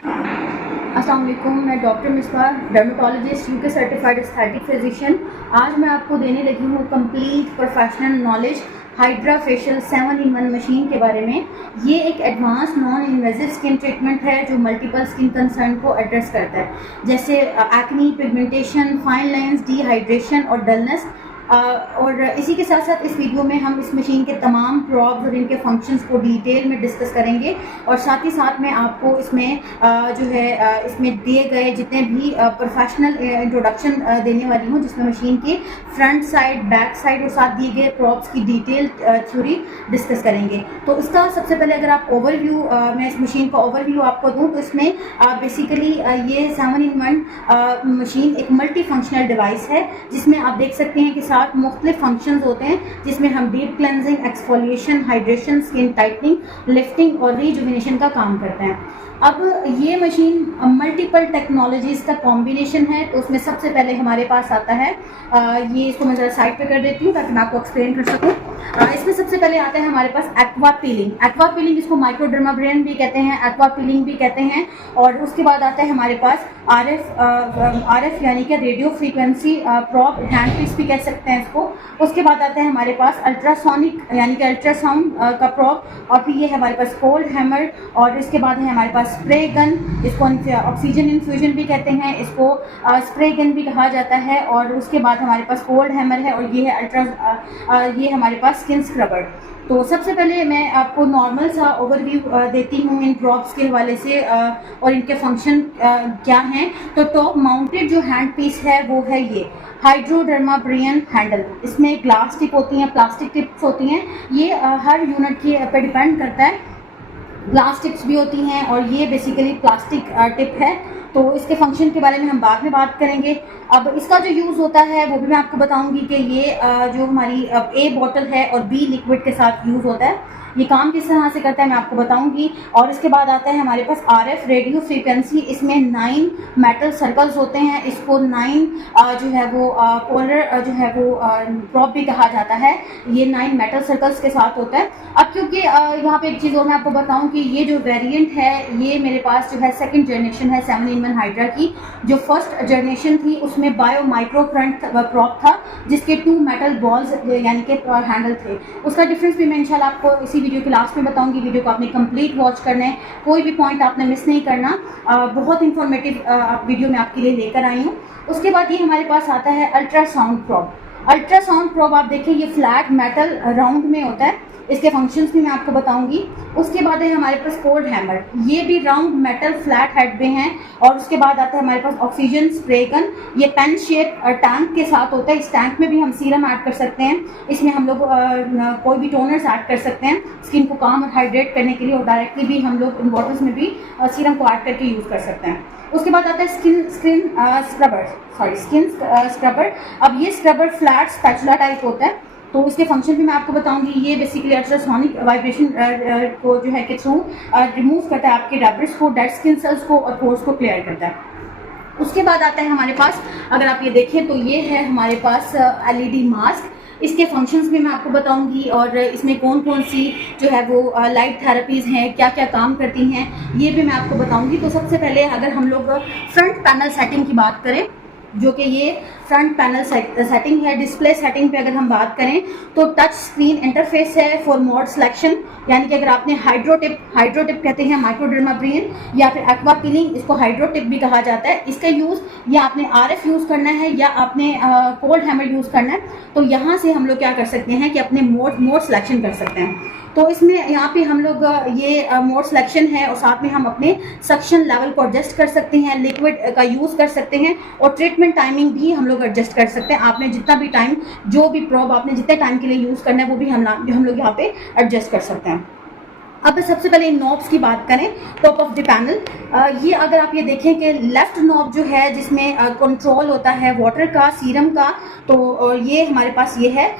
अस्सलाम वालेकुम, मैं doctor Misbah, dermatologist, UK certified aesthetic physician. आज मैं आपको देने लगी हूँ complete professional knowledge hydra facial 7-in-1 machine के बारे में। ये एक advance non invasive skin treatment है जो मल्टीपल स्किन कंसर्न को एड्रेस करता है, जैसे acne, pigmentation, fine lines, dehydration और डलनेस। और इसी के साथ साथ इस वीडियो में हम इस मशीन के तमाम प्रॉब्स और इनके फंक्शंस को डिटेल में डिस्कस करेंगे और साथ ही साथ में आपको इसमें इसमें दिए गए जितने भी प्रोफेशनल इंट्रोडक्शन देने वाली हूँ, जिसमें मशीन के फ्रंट साइड, बैक साइड और साथ दिए गए प्रॉब्स की डिटेल थ्योरी डिस्कस करेंगे। तो इसका सबसे पहले अगर आप ओवरव्यू, मैं इस मशीन का ओवरव्यू आपको दूँ तो इसमें बेसिकली ये 7-in-1 मशीन एक मल्टी फंक्शनल डिवाइस है, जिसमें आप देख सकते हैं कि मुख्तलिफ फंक्शंस होते हैं, जिसमें हम deep cleansing, exfoliation, hydration, skin tightening, lifting और रिजुविनेशन का काम करते हैं। अब ये मशीन मल्टीपल टेक्नोलॉजीज़ का कॉम्बिनेशन है, तो उसमें सबसे पहले हमारे पास आता है ये, इसको मैं ज़रा साइड पे कर देती हूँ ताकि मैं आपको एक्सप्लेन कर सकूँ। इसमें सबसे पहले आता है हमारे पास एक्वा पीलिंग। एक्वा पीलिंग इसको माइक्रोडर्माब्रेन भी कहते हैं, एक्वा पीलिंग भी कहते हैं। और उसके बाद आता है हमारे पास आरएफ यानी कि radio frequency prop, hand piece भी कह सकते हैं इसको। उसके बाद आता है हमारे पास अल्ट्रासोनिक यानी कि अल्ट्रासाउंड का प्रॉप, और फिर ये है हमारे पास कोल्ड हैमर। और इसके बाद है हमारे पास स्प्रे गन, इसको ऑक्सीजन इन्फ्यूजन भी कहते हैं, इसको स्प्रे गन भी कहा जाता है। और उसके बाद हमारे पास कोल्ड हैमर है, और ये है ये हमारे पास स्किन स्क्रबर। तो सबसे पहले मैं आपको नॉर्मल सा ओवरव्यू देती हूँ इन प्रॉप्स के हवाले से और इनके फंक्शन क्या हैं। तो टॉप माउंटेड जो हैंड पीस है वो है ये हाइड्रोडर्माब्रेन हैंडल। इसमें ग्लास टिप होती हैं, प्लास्टिक टिप्स होती हैं, ये हर यूनिट के पे डिपेंड करता है। ग्लास टिप्स भी होती हैं और ये बेसिकली प्लास्टिक टिप है। तो इसके फंक्शन के बारे में हम बाद में बात करेंगे। अब इसका जो यूज़ होता है वो भी मैं आपको बताऊंगी कि ये जो हमारी ए बॉटल है और बी लिक्विड के साथ यूज़ होता है, ये काम किस तरह से करता है मैं आपको बताऊंगी। और इसके बाद आता है हमारे पास आरएफ रेडियो फ्रीक्वेंसी। इसमें 9 मेटल सर्कल्स होते हैं, इसको 9 जो है वो पोलर जो है वो प्रॉप भी कहा जाता है। ये 9 मेटल सर्कल्स के साथ होता है। अब क्योंकि यहाँ पे एक चीज़ और मैं आपको बताऊं कि ये जो वेरिएंट है ये मेरे पास जो है 2nd जनरेशन है 7-in-1 हाइड्रा की। जो फर्स्ट जनरेशन थी उसमें बायो माइक्रो फ्रंट प्रॉप था, जिसके 2 मेटल बॉल्स यानी कि हैंडल थे। उसका डिफरेंस भी मैं इंशाल्लाह आपको इसी वीडियो के लास्ट में बताऊंगी। वीडियो को आपने कंप्लीट वॉच करना है, कोई भी पॉइंट आपने मिस नहीं करना। बहुत इंफॉर्मेटिव वीडियो मैं आपके लिए लेकर आई हूँ। उसके बाद ये हमारे पास आता है अल्ट्रासाउंड प्रॉप। अल्ट्रासाउंड प्रॉप आप देखिए ये फ्लैट मेटल राउंड में होता है, इसके फंक्शंस भी मैं आपको बताऊंगी। उसके बाद है हमारे पास कोल्ड हैमर, ये भी राउंड मेटल फ्लैट हेड में है। और उसके बाद आता है हमारे पास ऑक्सीजन स्प्रे गन, ये पेन शेप टैंक के साथ होता है। इस टैंक में भी हम सीरम ऐड कर सकते हैं, इसमें हम लोग कोई भी टोनर्स ऐड कर सकते हैं स्किन को काम और हाइड्रेट करने के लिए, और डायरेक्टली भी हम लोग इन बॉटल्स में भी सीरम को ऐड करके यूज़ कर सकते हैं। उसके बाद आता है स्किन स्क्रबर। अब ये स्क्रबर फ्लैट स्पैचुला टाइप होता है, तो इसके फंक्शन भी मैं आपको बताऊंगी। ये बेसिकली अल्ट्रासोनिक वाइब्रेशन को जो है कि थ्रू रिमूव करता है आपके डेब्रिस को, डेड स्किन सेल्स को और पोर्स को क्लियर करता है। उसके बाद आता है हमारे पास, अगर आप ये देखें तो ये है हमारे पास एलईडी मास्क। इसके फंक्शंस भी मैं आपको बताऊंगी और इसमें कौन कौन सी जो है वो लाइट थेरेपीज़ हैं, क्या क्या काम करती हैं, ये भी मैं आपको बताऊंगी। तो सबसे पहले अगर हम लोग फ्रंट पैनल सेटिंग की बात करें, जो कि ये फ्रंट पैनल सेटिंग है, डिस्प्ले सेटिंग पे अगर हम बात करें तो टच स्क्रीन इंटरफेस है फॉर मोड सिलेक्शन। यानी कि अगर आपने हाइड्रोटिप कहते हैं माइक्रोडर्माब्रेन, या फिर एक्वा पीलिंग, इसको हाइड्रोटिप भी कहा जाता है। इसका यूज़ या आपने आरएफ यूज़ करना है या आपने कोल्ड हैमर यूज़ करना है, तो यहाँ से हम लोग क्या कर सकते हैं कि अपने मोड सिलेक्शन कर सकते हैं। तो इसमें यहाँ पे हम लोग ये मोड सिलेक्शन है और साथ में हम अपने सक्शन लेवल को एडजस्ट कर सकते हैं, लिक्विड का यूज़ कर सकते हैं और ट्रीटमेंट टाइमिंग भी हम लोग एडजस्ट कर सकते हैं। आपने जितना भी टाइम, जो भी प्रॉब आपने जितने टाइम के लिए यूज़ करना है वो भी हम लोग यहाँ पे एडजस्ट कर सकते हैं। अब सबसे पहले इन नॉब्स की बात करें, टॉप ऑफ द पैनल, ये अगर आप ये देखें कि लेफ्ट नॉब जो है जिसमें कंट्रोल होता है वाटर का, सीरम का, तो ये हमारे पास ये है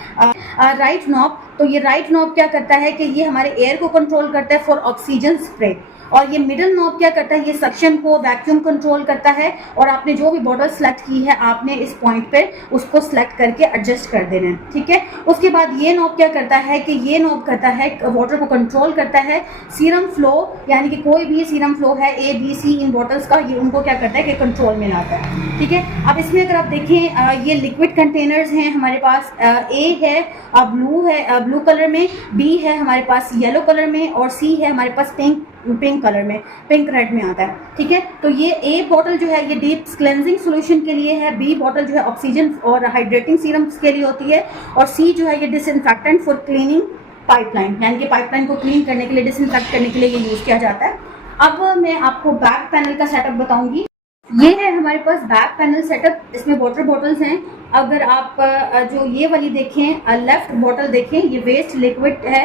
राइट नॉब। तो ये राइट नॉब क्या करता है कि ये हमारे एयर को कंट्रोल करता है फॉर ऑक्सीजन स्प्रे। और ये मिडल नॉब क्या करता है, ये सक्शन को वैक्यूम कंट्रोल करता है और आपने जो भी बॉटल सेलेक्ट की है आपने इस पॉइंट पे उसको सेलेक्ट करके एडजस्ट कर देना है, ठीक है। उसके बाद ये नॉब क्या करता है कि ये नॉब करता है वाटर को कंट्रोल करता है, सीरम फ्लो यानी कि कोई भी सीरम फ्लो है A B C in bottles का, ये उनको क्या करता है कि कंट्रोल में लाता है, ठीक है। अब इसमें अगर आप देखें ये लिक्विड कंटेनर्स हैं हमारे पास, ए है ब्लू कलर में, बी है हमारे पास येलो कलर में और सी है हमारे पास पिंक कलर में, पिंक रेड में आता है, ठीक है। तो ये ए बॉटल जो है ये डीप क्लेंजिंग सॉल्यूशन के लिए है, बी बॉटल जो है ऑक्सीजन और हाइड्रेटिंग सीरम्स के लिए होती है और सी जो है ये डिसइंफेक्टेंट फॉर क्लीनिंग पाइपलाइन, यानी कि पाइपलाइन को क्लीन करने के लिए, डिसइंफेक्ट करने के लिए ये यूज़ किया जाता है। अब मैं आपको बैक पैनल का सेटअप बताऊंगी। ये है हमारे पास बैक पैनल सेटअप, इसमें वाटर बॉटल्स हैं। अगर आप जो ये वाली देखें, लेफ्ट बॉटल देखें, ये वेस्ट लिक्विड है,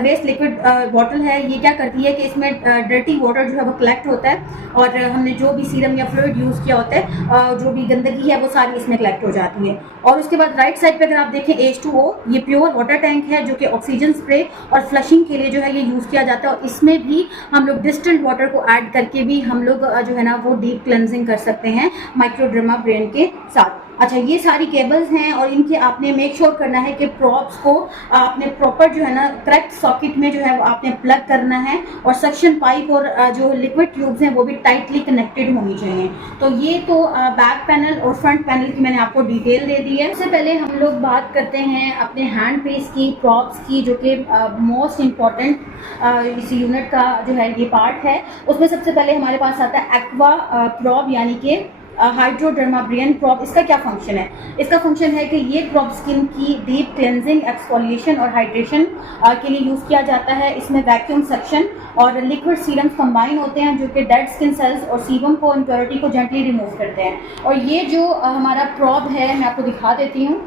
वेस्ट लिक्विड बॉटल है। ये क्या करती है कि इसमें डर्टी वाटर जो है वो कलेक्ट होता है और हमने जो भी सीरम या फ्लूइड यूज़ किया होता है, जो भी गंदगी है वो सारी इसमें कलेक्ट हो जाती है। और उसके बाद राइट साइड पे अगर आप देखें H2O, ये प्योर वाटर टैंक है जो कि ऑक्सीजन स्प्रे और फ्लशिंग के लिए जो है ये यूज़ किया जाता है और इसमें भी हम लोग डिस्टिल्ड वाटर को ऐड करके भी हम लोग जो है ना वो डीप क्लेंजिंग कर सकते हैं माइक्रोडर्मा ब्रेन के साथ। अच्छा, ये सारी केबल्स हैं और इनके आपने मेक श्योर करना है कि प्रॉप्स को आपने प्रॉपर जो है ना करेक्ट सॉकेट में जो है वो आपने प्लग करना है और सक्शन पाइप और जो लिक्विड ट्यूब्स हैं वो भी टाइटली कनेक्टेड होनी चाहिए। तो ये तो बैक पैनल और फ्रंट पैनल की मैंने आपको डिटेल दे दी है। सबसे पहले हम लोग बात करते हैं अपने हैंड पीस की, प्रॉप्स की, जो कि मोस्ट इम्पॉर्टेंट इस यूनिट का जो है ये पार्ट है। उसमें सबसे पहले हमारे पास आता है एक्वा प्रॉप यानी कि हाइड्रोडर्माब्रियन प्रॉप। इसका क्या फंक्शन है? इसका फंक्शन है कि ये प्रॉप स्किन की डीप क्लेंजिंग, एक्सफोलिएशन और हाइड्रेशन के लिए यूज़ किया जाता है। इसमें वैक्यूम सक्शन और लिक्विड सीरम्स कंबाइन होते हैं जो कि डेड स्किन सेल्स और सीबम को, इम्प्योरिटी को जेंटली रिमूव करते हैं। और ये जो हमारा प्रॉप है मैं आपको दिखा देती हूँ।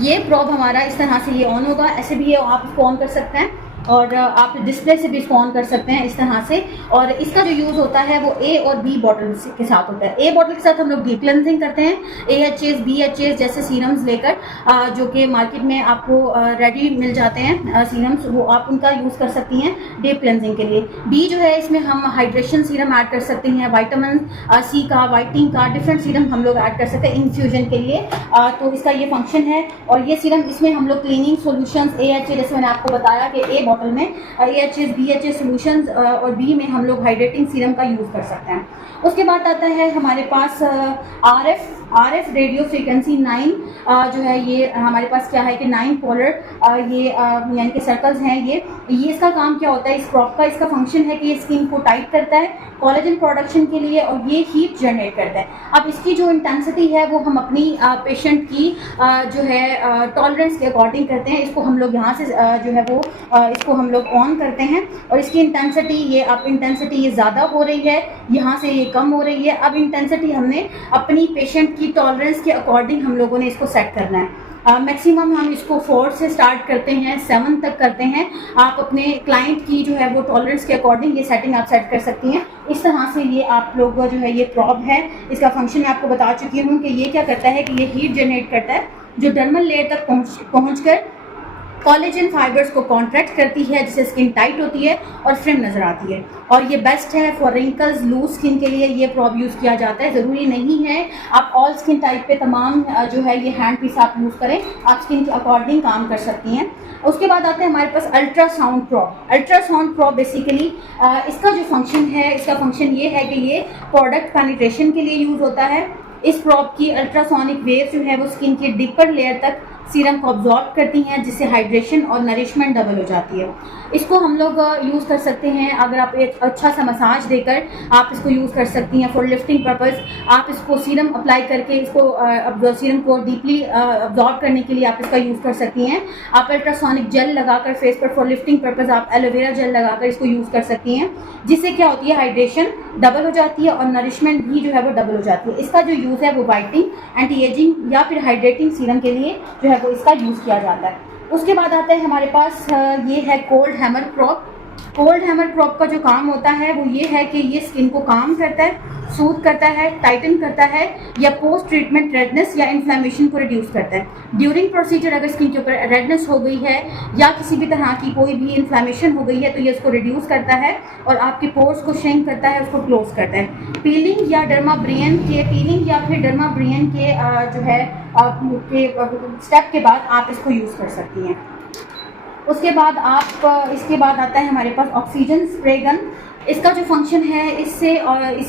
ये प्रॉप हमारा इस तरह से ये ऑन होगा, ऐसे भी ये आप इसको ऑन कर सकते हैं और आप डिस्प्ले से भी इसको ऑन कर सकते हैं इस तरह से। और इसका जो यूज़ होता है वो ए और बी बॉटल के साथ होता है। ए बॉटल के साथ हम लोग डीप क्लेंजिंग करते हैं, AHAs BHAs जैसे सीरम्स लेकर, जो कि मार्केट में आपको रेडी मिल जाते हैं सीरम्स, वो आप उनका यूज़ कर सकती हैं डीप क्लेंजिंग के लिए। बी जो है इसमें हम हाइड्रेशन सीरम ऐड कर सकते हैं, वाइटामिन सी का, वाइटनिंग का, डिफरेंट सीरम हम लोग ऐड कर सकते हैं इन्फ्यूजन के लिए। तो इसका ये फंक्शन है। और ये सीरम इसमें हम लोग क्लीनिंग सोल्यूशंस, AHA जैसे मैंने आपको बताया कि ए बॉटल में AHAs BHA सॉल्यूशंस और बी में हम लोग हाइड्रेटिंग सीरम का यूज़ कर सकते हैं। उसके बाद आता है हमारे पास RF रेडियो फ्रीक्वेंसी 9 जो है ये हमारे पास क्या है कि 9 पोलर ये यानी कि सर्कल्स हैं। ये इसका काम क्या होता है इस प्रॉप का? इसका फंक्शन है कि ये स्किन को टाइट करता है कोलेजन प्रोडक्शन के लिए और ये हीट जनरेट करता है। अब इसकी जो इंटेंसिटी है वो हम अपनी पेशेंट की जो है टॉलरेंस के अकॉर्डिंग करते हैं। इसको हम लोग यहाँ से जो है वो इसको हम लोग ऑन करते हैं और इसकी इंटेंसिटी ये ज़्यादा हो रही है, यहाँ से ये कम हो रही है। अब इंटेंसिटी हमने अपनी पेशेंट की टॉलरेंस के अकॉर्डिंग हम लोगों ने इसको सेट करना है। मैक्सिमम हम इसको 4 से स्टार्ट करते हैं, 7 तक करते हैं। आप अपने क्लाइंट की जो है वो टॉलरेंस के अकॉर्डिंग ये सेटिंग आप सेट कर सकती हैं। इस तरह से ये आप लोग जो है ये प्रॉप है, इसका फंक्शन मैं आपको बता चुकी हूँ कि ये क्या करता है कि ये हीट जनरेट करता है जो डर्मल लेयर तक पहुँचकर कोलेजन फाइबर्स को कॉन्ट्रैक्ट करती है जिससे स्किन टाइट होती है और फ्रिम नज़र आती है। और ये बेस्ट है फॉर रिंकल्स, लूज स्किन के लिए ये प्रॉप यूज़ किया जाता है। ज़रूरी नहीं है आप ऑल स्किन टाइप पे तमाम जो है ये हैंड पीस आप यूज़ करें, आप स्किन के अकॉर्डिंग काम कर सकती हैं। उसके बाद आते हैं हमारे पास ultrasound prop. Ultrasound prop basically इसका जो फंक्शन है, इसका फंक्शन ये है कि ये प्रोडक्ट पेनिट्रेशन के लिए यूज़ होता है। इस प्रॉप की अल्ट्रासोनिक वेव जो है वो स्किन की डीपर लेयर तक सीरम को अब्जॉर्ब करती हैं जिससे हाइड्रेशन और नरिशमेंट डबल हो जाती है। इसको हम लोग यूज़ कर सकते हैं अगर आप एक अच्छा सा मसाज देकर आप इसको यूज़ कर सकती हैं फॉर लिफ्टिंग पर्पज़। आप इसको सीरम अप्लाई करके इसको सीरम को डीपली अब्जॉर्ब करने के लिए आप इसका यूज़ कर सकती हैं। आप अल्ट्रासोनिक जेल लगाकर फेस पर फॉर लिफ्टिंग पर्पज़ आप एलोवेरा जेल लगाकर इसको यूज़ कर सकती हैं, जिससे क्या होती है हाइड्रेशन डबल हो जाती है और नरिशमेंट भी जो है वो डबल हो जाती है। इसका जो यूज़ है वो वाइटनिंग, एंटी एजिंग या फिर हाइड्रेटिंग सीरम के लिए जो है वो इसका यूज़ किया जाता है। उसके बाद आता है हमारे पास ये है cold hammer prop. Cold hammer prop का जो काम होता है वो ये है कि ये स्किन को काम करता है, सूद करता है, टाइटन करता है, या पोस्ट ट्रीटमेंट रेडनेस या इन्फ्लेमेशन को रिड्यूस करता है। ड्यूरिंग प्रोसीजर अगर स्किन के ऊपर रेडनेस हो गई है या किसी भी तरह की कोई भी इन्फ्लेमेशन हो गई है तो ये उसको रिड्यूस करता है और आपके पोर्स को श्रिंक करता है, उसको क्लोज करता है। पीलिंग या डर्माब्रियन के जो है स्टेप के बाद आप इसको यूज़ कर सकती हैं। उसके बाद इसके बाद आता है हमारे पास ऑक्सीजन स्प्रे गन। इसका जो फंक्शन है इसे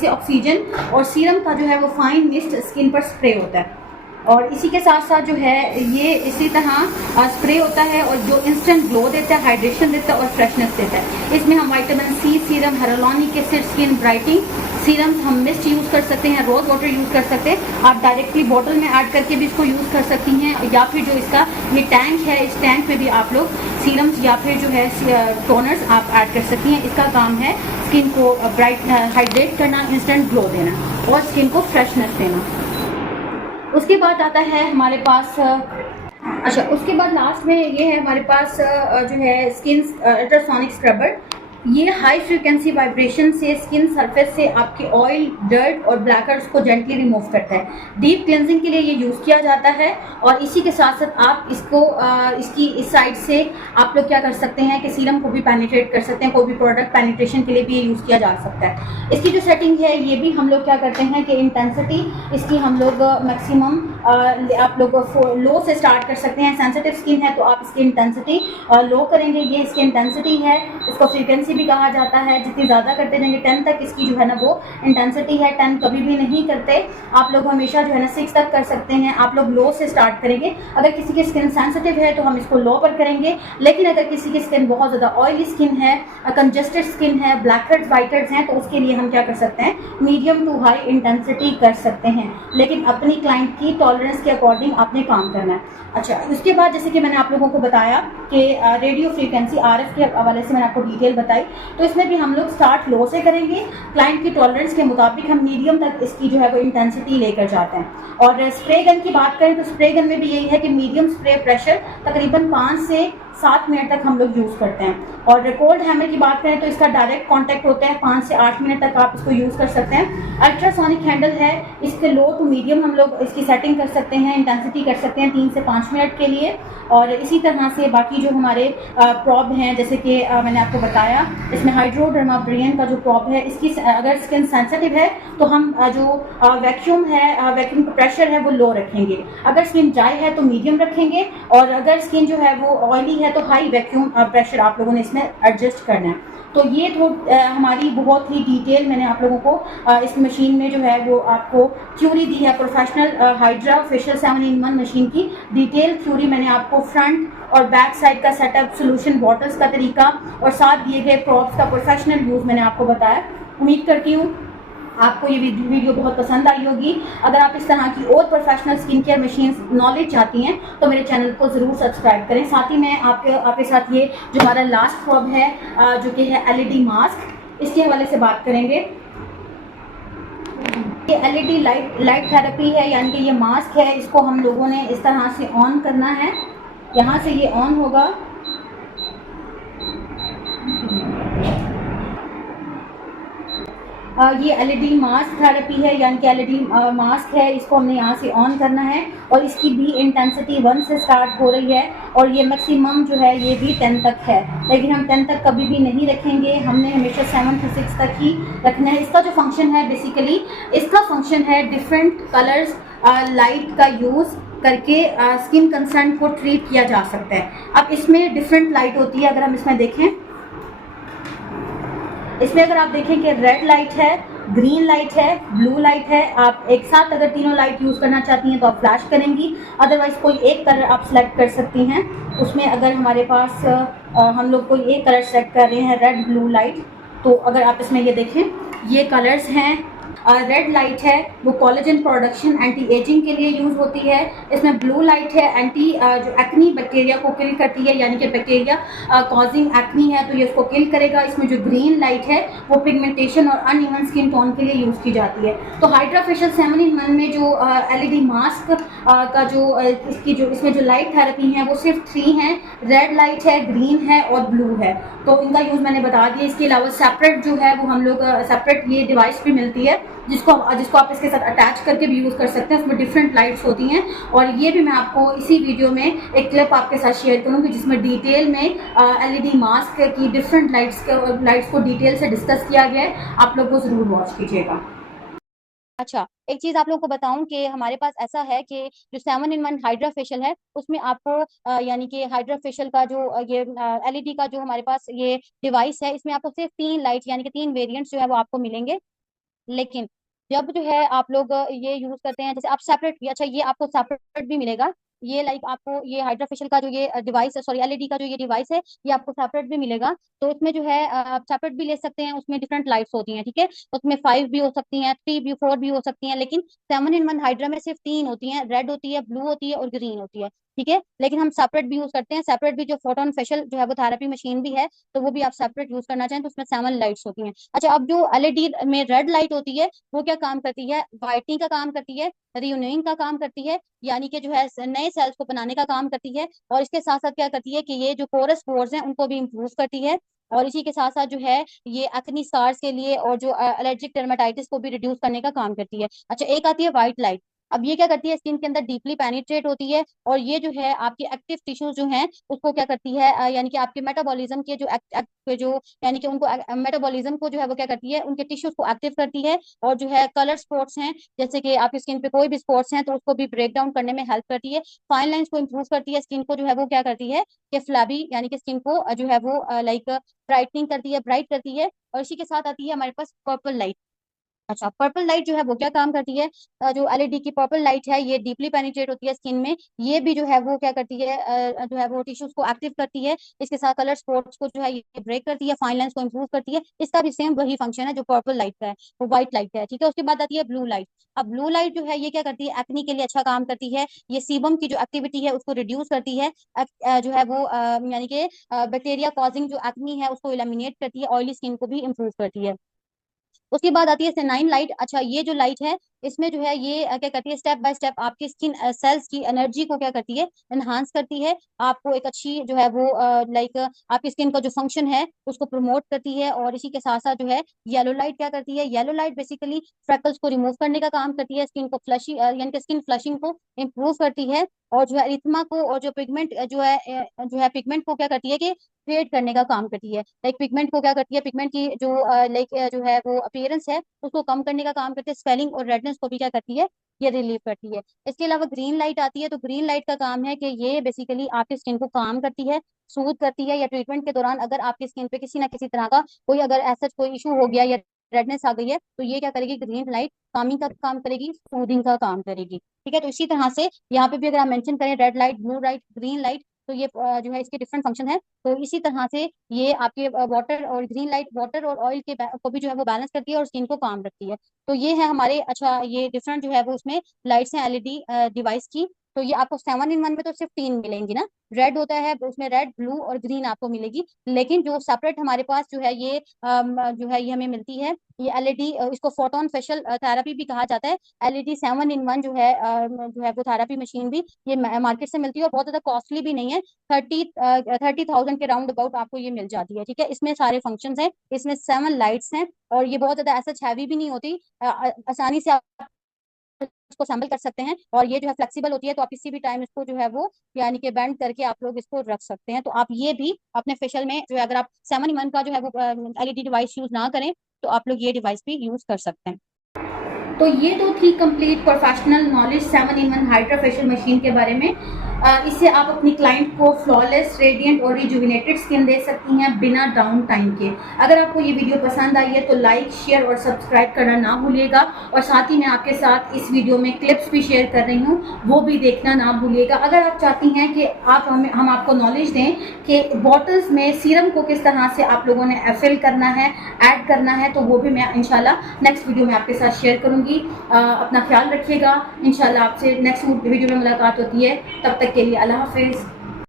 ऑक्सीजन और सीरम का जो है वो फाइन मिस्ट स्किन पर स्प्रे होता है और इसी के साथ साथ जो है ये इसी तरह स्प्रे होता है और जो इंस्टेंट ग्लो देता है, हाइड्रेशन देता है और फ्रेशनेस देता है। इसमें हम vitamin C serum, hyaluronic acid skin brightening serum, हम मिस्ट यूज़ कर सकते हैं, रोज़ वाटर यूज़ कर सकते हैं। आप डायरेक्टली बॉटल में ऐड करके भी इसको यूज़ कर सकती हैं या फिर जो इसका ये टैंक है इस टैंक में भी आप लोग सीरम्स या फिर जो है टोनर्स आप ऐड कर सकती हैं। इसका काम है स्किन को हाइड्रेट करना, इंस्टेंट ग्लो देना और स्किन को फ्रेशनेस देना। उसके बाद आता है हमारे पास उसके बाद लास्ट में ये है हमारे पास जो है स्किन अल्ट्रासोनिक स्क्रबर। ये हाई फ्रीक्वेंसी वाइब्रेशन से स्किन सरफेस से आपके ऑयल, डर्ट और ब्लैकर्स को जेंटली रिमूव करता है। डीप क्लेंजिंग के लिए ये यूज़ किया जाता है और इसी के साथ साथ आप इसको इसकी इस साइड से आप लोग क्या कर सकते हैं कि सीरम को भी पेनिट्रेट कर सकते हैं, कोई भी प्रोडक्ट पेनिट्रेशन के लिए भी ये यूज़ किया जा सकता है। इसकी जो सेटिंग है ये भी हम लोग क्या करते हैं कि इंटेंसिटी इसकी हम लोग मैक्सिमम आप लोग लो से स्टार्ट कर सकते हैं। सेंसिटिव स्किन है तो आप इसकी इंटेंसिटी लो करेंगे। ये इसकी इंटेंसिटी है, इसको फ्रीक्वेंसी भी कहा जाता है। जितनी ज़्यादा करते जाएंगे 10 तक इसकी जो है ना वो इंटेंसिटी है। 10 कभी भी नहीं करते, आप लोग हमेशा जो है ना 6 तक कर सकते हैं। आप लोग लो से स्टार्ट करेंगे। अगर किसी की स्किन सेंसिटिव है तो हम इसको लो पर करेंगे, लेकिन अगर किसी की स्किन बहुत ज़्यादा ऑयली स्किन है, कंजेस्टेड स्किन है, ब्लैक हेड्स, वाइट हेड्स हैं तो उसके लिए हम क्या कर सकते हैं, मीडियम टू हाई इंटेंसिटी कर सकते हैं, लेकिन अपनी क्लाइंट की टॉलरेंस के अकॉर्डिंग आपने काम करना है। अच्छा, उसके बाद जैसे कि मैंने आप लोगों को बताया कि रेडियो फ्रीक्वेंसी RF के हवाले से मैंने आपको डिटेल बताई, तो इसमें भी हम लोग स्टार्ट लो से करेंगे। क्लाइंट की टॉलरेंस के मुताबिक हम मीडियम तक इसकी जो है वो इंटेंसिटी लेकर जाते हैं। और स्प्रे गन की बात करें तो स्प्रे गन में भी यही है कि मीडियम स्प्रे प्रेशर तकरीबन 5 से 7 मिनट तक हम लोग यूज़ करते हैं। और कोल्ड हैमर की बात करें तो इसका डायरेक्ट कांटेक्ट होता है, 5 से 8 मिनट तक आप इसको यूज़ कर सकते हैं। अल्ट्रासोनिक हैंडल है, इसके लो टू मीडियम हम लोग इसकी सेटिंग कर सकते हैं, इंटेंसिटी कर सकते हैं 3 से 5 मिनट के लिए। और इसी तरह से बाकी जो हमारे प्रॉब हैं, जैसे कि मैंने आपको बताया इसमें हाइड्रोडर्माब्रियन का जो प्रॉब है, इसकी अगर स्किन सेंसिटिव है तो हम जो वैक्यूम का प्रेशर है वो लो रखेंगे। अगर स्किन ड्राई है तो मीडियम रखेंगे और अगर स्किन जो है वो ऑयली है तो हाई वैक्यूम प्रेशर आप लोगों ने इसमें एडजस्ट करना है। तो ये हमारी बहुत ही डिटेल मैंने आप लोगों को इस मशीन में जो है वो आपको थ्योरी दी है। Professional hydra facial 7-in-1 machine की डिटेल थ्योरी मैंने आपको फ्रंट और बैक साइड का सेटअप, सोल्यूशन बॉटल्स का तरीका और साथ दिए गए प्रॉप्स का प्रोफेशनल यूज़ मैंने आपको बताया। उम्मीद करती हूँ आपको ये वीडियो बहुत पसंद आई होगी। अगर आप इस तरह की और professional skin care machines knowledge चाहती हैं तो मेरे चैनल को ज़रूर सब्सक्राइब करें। साथ ही मैं आपके साथ ये जो हमारा लास्ट प्रॉब है जो कि है LED मास्क, इसके हवाले से बात करेंगे। ये LED लाइट थेरेपी है, यानी कि ये मास्क है, इसको हम लोगों ने इस तरह से ऑन करना है। यहाँ से ये ऑन होगा, ये LED मास्क थेरेपी है, यानी कि LED मास्क है, इसको हमने यहाँ से ऑन करना है और इसकी भी इंटेंसिटी 1 से स्टार्ट हो रही है और ये मैक्सिमम जो है ये भी 10 तक है, लेकिन हम 10 तक कभी भी नहीं रखेंगे, हमने हमेशा 7 से 6 तक ही रखना है। इसका जो फंक्शन है बेसिकली इसका फंक्शन है डिफरेंट कलर्स लाइट का यूज़ करके स्किन कंसर्न को ट्रीट किया जा सकता है। अब इसमें डिफरेंट लाइट होती है, अगर हम इसमें देखें, इसमें अगर आप देखें कि रेड लाइट है, ग्रीन लाइट है, ब्लू लाइट है। आप एक साथ अगर तीनों लाइट यूज़ करना चाहती हैं तो आप फ्लैश करेंगी, अदरवाइज़ कोई एक कलर आप सेलेक्ट कर सकती हैं। उसमें अगर हमारे पास हम लोग कोई एक कलर सेलेक्ट कर रहे हैं, रेड ब्लू लाइट, तो अगर आप इसमें ये देखें ये कलर्स हैं। रेड लाइट है वो कोलेजन प्रोडक्शन एंटी एजिंग के लिए यूज होती है। इसमें ब्लू लाइट है एंटी जो एक्नी बैक्टीरिया को किल करती है, यानी कि बैक्टीरिया कॉजिंग एक्नी है तो ये उसको किल करेगा। इसमें जो ग्रीन लाइट है वो पिगमेंटेशन और अनइवन स्किन टोन के लिए यूज की जाती है। तो हाइड्रा फेशियल 7-in-1 में जो एलईडी मास्क का इसमें जो लाइट थेरेपी है वो सिर्फ 3 है, रेड लाइट है, ग्रीन है और ब्लू है। तो इनका यूज मैंने बता दिया। इसके अलावा सेपरेट जो है वो हम लोग सेपरेट ये डिवाइस भी मिलती है जिसको आप इसके साथ अटैच करके भी यूज कर सकते हैं। उसमें डिफरेंट लाइट्स होती हैं और ये भी मैं आपको इसी वीडियो में एक क्लिप आपके साथ शेयर करूंगी जिसमें डिटेल में एलईडी मास्क की डिफरेंट लाइट्स को डिटेल से डिस्कस किया गया है। आप लोग को जरूर वॉच कीजिएगा। अच्छा, एक चीज आप लोगों को बताऊं कि हमारे पास ऐसा है कि जो 7-in-1 हाइड्रा फेशियल है उसमें आपको यानी कि हाइड्रा फेशियल का जो ये एलईडी का जो हमारे पास ये डिवाइस है इसमें आपको सिर्फ 3 लाइट यानी कि 3 वेरिएंट्स जो है वो आपको मिलेंगे। लेकिन जब जो है आप लोग ये यूज करते हैं, जैसे आप सेपरेट भी, अच्छा ये आपको सेपरेट भी मिलेगा। ये लाइक आपको ये हाइड्रा फेशियल का जो ये डिवाइस है, सॉरी एलईडी का जो ये डिवाइस है ये आपको सेपरेट भी मिलेगा। तो इसमें जो है आप सेपरेट भी ले सकते हैं। उसमें डिफरेंट लाइट्स होती हैं, ठीक है। उसमें 5 भी हो सकती हैं, 3 भी, 4 भी हो सकती हैं, लेकिन 7-in-1 हाइड्रा में सिर्फ 3 होती हैं, रेड होती है, ब्लू होती है और ग्रीन होती है, ठीक है। लेकिन हम सेपरेट भी यूज करते हैं। सेपरेट भी जो फोटोन फेशियल जो है वो थेरेपी मशीन भी है, तो वो भी आप सेपरेट यूज करना चाहें तो उसमें 7 लाइट्स होती हैं। अच्छा, अब जो एलईडी में रेड लाइट होती है वो क्या काम करती है? वाइटनिंग का काम करती है, रियूनिंग का काम करती है, यानी कि जो है नए सेल्स को बनाने का काम करती है। और इसके साथ साथ क्या करती है कि ये जो पोरस पोर्स हैं उनको भी इम्प्रूव करती है। और इसी के साथ साथ जो है ये एक्नी स्कार्स के लिए और जो एलर्जिक डर्मेटाइटिस को भी रिड्यूस करने का काम करती है। अच्छा, एक आती है व्हाइट लाइट। अब ये क्या करती है? स्किन के अंदर डीपली पेनिट्रेट होती है और ये जो है आपके एक्टिव टिश्यूज जो हैं उसको क्या करती है, यानी कि आपके मेटाबॉलिज्म के जो यानी कि उनको मेटाबॉलिज्म को जो है वो क्या करती है, उनके टिश्यूज को एक्टिव करती है। और जो है कलर स्पॉट्स हैं, जैसे कि आपकी स्किन पे कोई भी स्पॉट्स हैं तो उसको भी ब्रेक डाउन करने में हेल्प करती है। फाइन लाइंस को इंप्रूव करती है। स्किन को जो है वो क्या करती है कि फ्लैबी यानी कि स्किन को जो है वो लाइक ब्राइटनिंग करती है, ब्राइट करती है। और इसी के साथ आती है हमारे पास पर्पल लाइट। अच्छा, पर्पल लाइट जो है वो क्या काम करती है? जो एलईडी की पर्पल लाइट है ये डीपली पेनिट्रेट होती है स्किन में। ये भी जो है वो क्या करती है, जो है वो टिश्यूज को एक्टिव करती है। इसके साथ कलर स्पॉट्स को जो है ये ब्रेक करती है, फाइन लाइंस को इंप्रूव करती है। इसका भी सेम वही फंक्शन है जो पर्पल लाइट का है, वो व्हाइट लाइट है, ठीक है। उसके बाद आती है ब्लू लाइट। अब ब्लू लाइट जो है ये क्या करती है? एक्नी के लिए अच्छा काम करती है। ये सीबम की जो एक्टिविटी है उसको रिड्यूस करती है। जो है वो यानी कि बैक्टीरिया कॉजिंग जो एक्नी है उसको इलिमिनेट करती है, ऑयली स्किन को भी इंप्रूव करती है। उसके बाद आती है सेनाइन लाइट। अच्छा, ये जो लाइट है इसमें जो है ये क्या करती है, स्टेप बाय स्टेप आपकी स्किन सेल्स की एनर्जी को क्या करती है, एनहांस करती है। आपको एक अच्छी जो है वो लाइक आपकी स्किन का जो फंक्शन है उसको प्रमोट करती है। और इसी के साथ साथ जो है येलो लाइट क्या करती है, येलो लाइट बेसिकली फ्रेकल्स को रिमूव करने का काम करती है, स्किन को फ्लशी यानी कि स्किन फ्लशिंग को इम्प्रूव करती है। और जो है रिथमा को और जो पिगमेंट जो है पिगमेंट को क्या करती है कि क्रिएट करने का काम करती है। लाइक पिगमेंट को क्या करती है, पिगमेंट की जो लाइक जो है वो अपीयरेंस है उसको कम करने का काम करती है। स्वेलिंग और रेडनेस को भी क्या करती है, ये रिलीव करती है। इसके अलावा ग्रीन लाइट आती है। तो ग्रीन लाइट का काम है कि ये बेसिकली आपकी स्किन को काम करती है, सूद करती है। या ट्रीटमेंट के दौरान अगर आपकी स्किन पे किसी ना किसी तरह का कोई अगर ऐसा कोई इशू हो गया या रेडनेस आ गई है तो ये क्या करेगी, ग्रीन लाइट कामिंग का काम करेगी, सूदिंग का काम करेगी, ठीक है। तो इसी तरह से यहाँ पे भी अगर आप मेंशन करें red light, blue light, green light, तो ये जो है इसके डिफरेंट फंक्शन है। तो इसी तरह से ये आपके वाटर और ग्रीन लाइट वाटर और ऑयल के को भी जो है वो बैलेंस करती है और स्किन को काम रखती है। तो ये है हमारे, अच्छा ये डिफरेंट जो है वो उसमें लाइट्स हैं एलईडी डिवाइस की। तो ये आपको 7-in-1 में तो सिर्फ 3 मिलेंगी ना, रेड होता है उसमें, रेड, ब्लू और ग्रीन आपको मिलेगी। लेकिन जो सेपरेट हमारे पास जो है ये जो है ये हमें मिलती है ये एलईडी, इसको फोटोन फेशियल थेरेपी भी कहा जाता है। एलईडी 7-in-1 जो है वो थेरेपी मशीन भी ये मार्केट से मिलती है और बहुत ज्यादा कॉस्टली भी नहीं है। 30,000 के राउंड अबाउट आपको ये मिल जाती है, ठीक है। इसमें सारे फंक्शंस हैं, इसमें 7 लाइट्स हैं और ये बहुत ज्यादा ऐसा हैवी भी नहीं होती। आसानी से आप इसको असेंबल कर सकते हैं और ये जो है फ्लेक्सिबल होती है, तो आप किसी भी टाइम इसको जो है वो यानी कि बेंड करके आप लोग इसको रख सकते हैं। तो आप ये भी अपने फेशियल में जो है अगर आप 7-in-1 का जो है वो एलईडी डिवाइस यूज ना करें तो आप लोग ये डिवाइस भी यूज कर सकते हैं। तो ये तो थी complete professional knowledge 7-in-1 hydra facial machine के बारे में। इससे आप अपनी क्लाइंट को फ्लॉलेस, रेडिएंट और रिजुविनेटेड स्किन दे सकती हैं बिना डाउन टाइम के। अगर आपको ये वीडियो पसंद आई है तो लाइक, शेयर और सब्सक्राइब करना ना भूलिएगा, और साथ ही मैं आपके साथ इस वीडियो में क्लिप्स भी शेयर कर रही हूँ, वो भी देखना ना भूलिएगा। अगर आप चाहती हैं कि हम आपको नॉलेज दें कि बॉटल्स में सीरम को किस तरह से आप लोगों ने फिल करना है, ऐड करना है, तो वो भी मैं इंशाल्लाह नेक्स्ट वीडियो में आपके साथ शेयर करूँगी। अपना ख्याल रखिएगा, इंशाल्लाह आपसे नेक्स्ट वीडियो में मुलाकात होती है। तब तक के लिए अल्लाह हाफिज़।